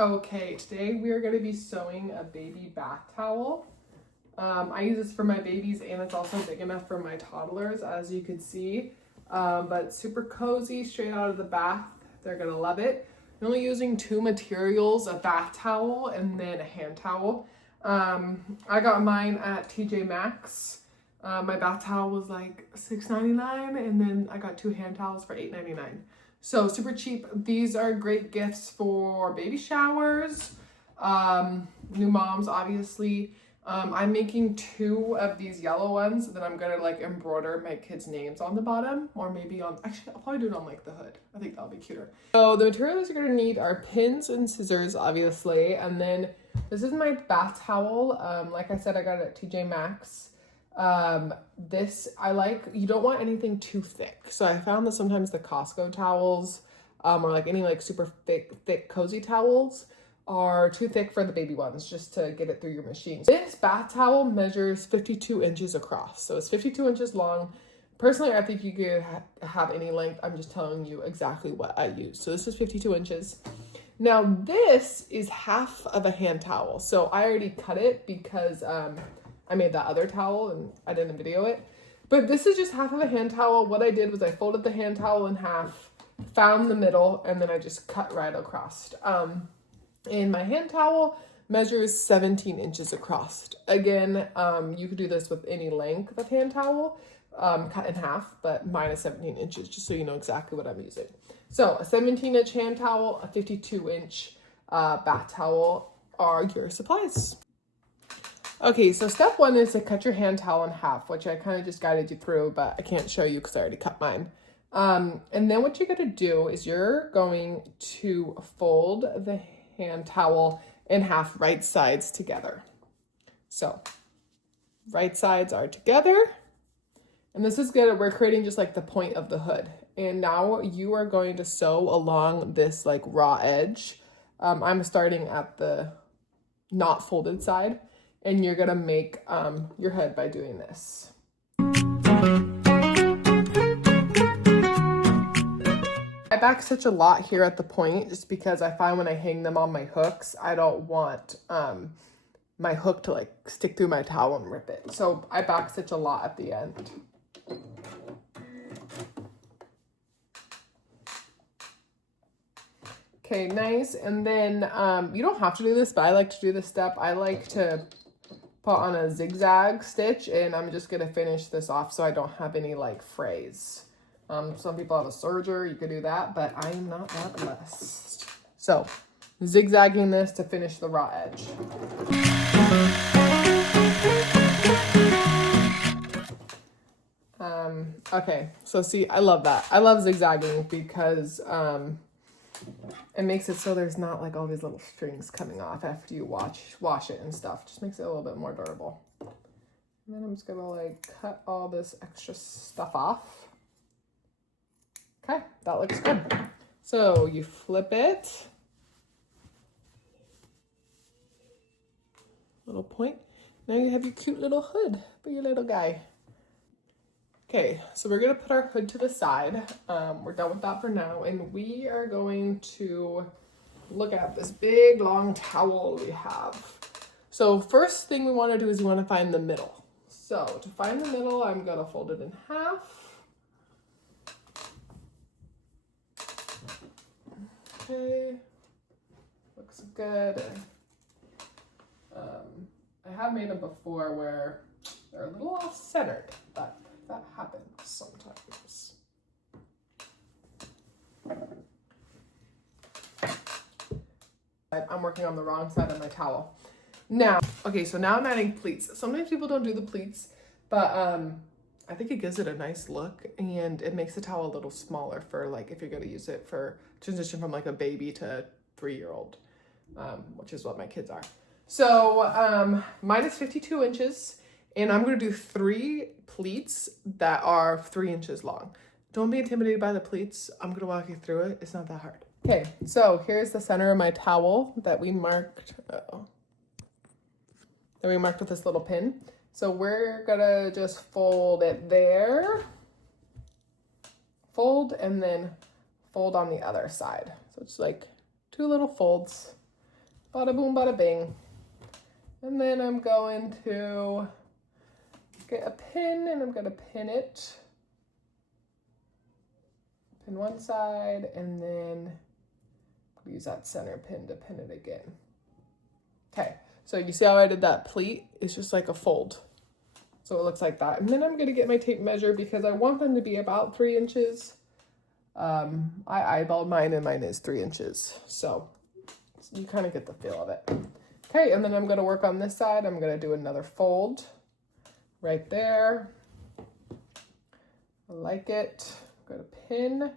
Okay, today we are going to be sewing a baby bath towel. I use this for my babies and it's also big enough for my toddlers, as you can see. But super cozy, straight out of the bath. They're going to love it. I'm only using two materials, a bath towel and then a hand towel. I got mine at TJ Maxx. My bath towel was like $6.99 and then I got two hand towels for $8.99. So super cheap. These are great gifts for baby showers, new moms, obviously. I'm making two of these yellow ones that I'm gonna like embroider my kids' names on the bottom, or maybe on, actually I'll probably do it on like the hood. I think that'll be cuter. So the materials you're gonna need are pins and scissors, obviously, and then this is my bath towel. Like I said, I got it at TJ Maxx. This I like. You don't want anything too thick, so I found that sometimes the Costco towels or like any like super thick cozy towels are too thick for the baby ones, just to get it through your machine. This bath towel measures 52 inches across, so it's 52 inches long. Personally, I think you could have any length. I'm just telling you exactly what I use. So this is 52 inches. Now this is half of a hand towel, so I already cut it because I made that other towel and I didn't video it. But this is just half of a hand towel. What I did was I folded the hand towel in half, found the middle, and then I just cut right across. And my hand towel measures 17 inches across. Again, you could do this with any length of hand towel, cut in half, but mine is 17 inches, just so you know exactly what I'm using. So a 17-inch hand towel, a 52-inch bath towel are your supplies. Okay, so step one is to cut your hand towel in half, which I kind of just guided you through, but I can't show you because I already cut mine. And then what you're going to do is you're going to fold the hand towel in half, right sides together. So right sides are together. And this is good. We're creating just like the point of the hood. And now you are going to sew along this like raw edge. I'm starting at the not folded side. And you're gonna make your hood by doing this. I back stitch a lot here at the point just because I find when I hang them on my hooks, I don't want my hook to like stick through my towel and rip it. So I back stitch a lot at the end. Okay, nice. And then you don't have to do this, but I like to do this step. I like to put on a zigzag stitch, and I'm just gonna finish this off so I don't have any like frays. Some people have a serger, you could do that, but I'm not that blessed. So zigzagging this to finish the raw edge. Okay, so see, I love that. I love zigzagging because it makes it so there's not like all these little strings coming off after you wash it and stuff. Just makes it a little bit more durable. And then I'm just gonna like cut all this extra stuff off. Okay, that looks good. So you flip it. Little point. Now you have your cute little hood for your little guy. Okay, so we're gonna put our hood to the side. We're done with that for now, and we are going to look at this big long towel we have. So first thing we wanna do is we wanna find the middle. So to find the middle, I'm gonna fold it in half. Okay, looks good. I have made them before where they're a little off-centered, but that happens sometimes. I'm working on the wrong side of my towel. Now, okay, so now I'm adding pleats. Sometimes people don't do the pleats, but I think it gives it a nice look and it makes the towel a little smaller for like if you're gonna use it for transition from like a baby to 3-year-old, which is what my kids are. So mine is 52 inches. And I'm going to do 3 pleats that are 3 inches long. Don't be intimidated by the pleats. I'm going to walk you through it. It's not that hard. Okay, so here's the center of my towel that we marked. That we marked with this little pin. So we're going to just fold it there. Fold and then fold on the other side. So it's like 2 little folds. Bada boom, bada bing. And then I'm going to get a pin and I'm gonna pin it. Pin one side and then use that center pin to pin it again. Okay, so you see how I did that pleat? It's just like a fold. So it looks like that. And then I'm gonna get my tape measure because I want them to be about 3 inches. I eyeballed mine and mine is 3 inches. So you kind of get the feel of it. Okay, and then I'm gonna work on this side. I'm gonna do another fold right there. I like it. I'm gonna pin.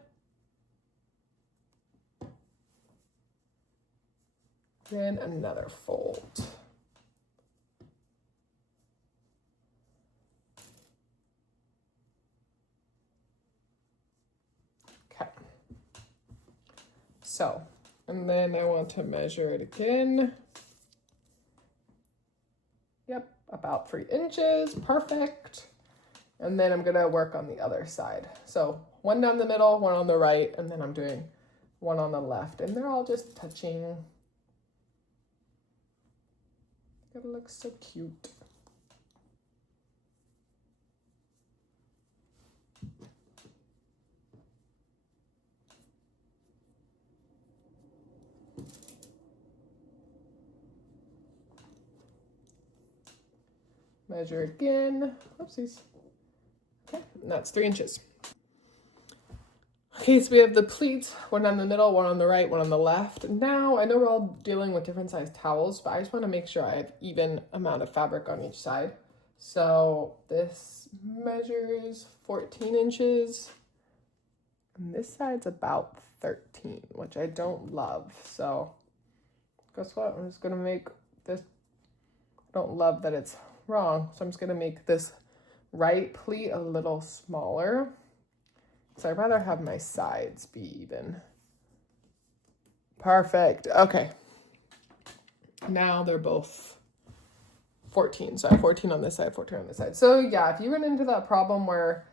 Then another fold. Okay. So, and then I want to measure it again. Yep, about 3 inches, perfect. And then I'm gonna work on the other side. So one down the middle, one on the right, and then I'm doing one on the left. And they're all just touching. It looks so cute. Measure again. Oopsies. Okay, and that's 3 inches. Okay, so we have the pleats, one on the middle, one on the right, one on the left. Now, I know we're all dealing with different size towels, but I just want to make sure I have even amount of fabric on each side. So this measures 14 inches, and this side's about 13, which I don't love. So guess what? I'm just gonna make this, I don't love that it's wrong, so I'm just gonna make this right pleat a little smaller. So I'd rather have my sides be even. Perfect. Okay. Now they're both 14. So I have 14 on this side, 14 on this side. So yeah, if you run into that problem where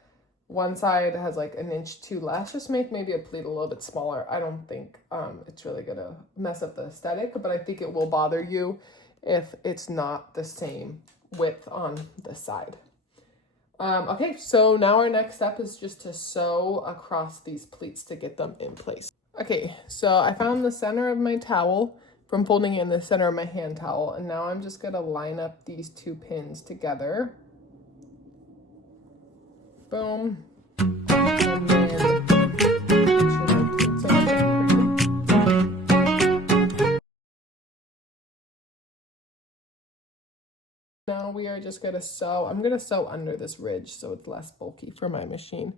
one side has like an inch too less, just make maybe a pleat a little bit smaller. I don't think it's really gonna mess up the aesthetic, but I think it will bother you if it's not the same width on this side. Okay, so now our next step is just to sew across these pleats to get them in place. Okay, so I found the center of my towel from folding it in the center of my hand towel, and now I'm just gonna line up these 2 pins together. Boom. And then now we are just gonna sew. I'm gonna sew under this ridge so it's less bulky for my machine.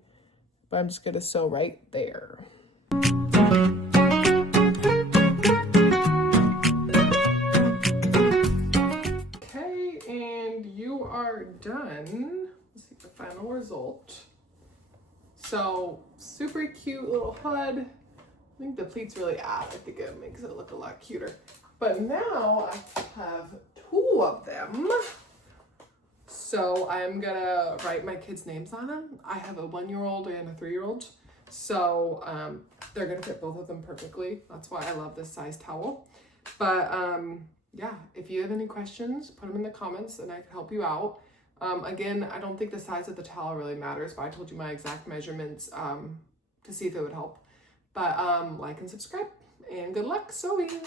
But I'm just gonna sew right there. Okay, and you are done. Let's see the final result. So super cute little hood. I think the pleats really add. I think it makes it look a lot cuter. But now I have 2 of them. So I'm gonna write my kids' names on them. I have a 1-year-old and a 3-year-old. So they're gonna fit both of them perfectly. That's why I love this size towel. But yeah, if you have any questions, put them in the comments and I can help you out. Again, I don't think the size of the towel really matters, but I told you my exact measurements to see if it would help. But like and subscribe, and good luck sewing.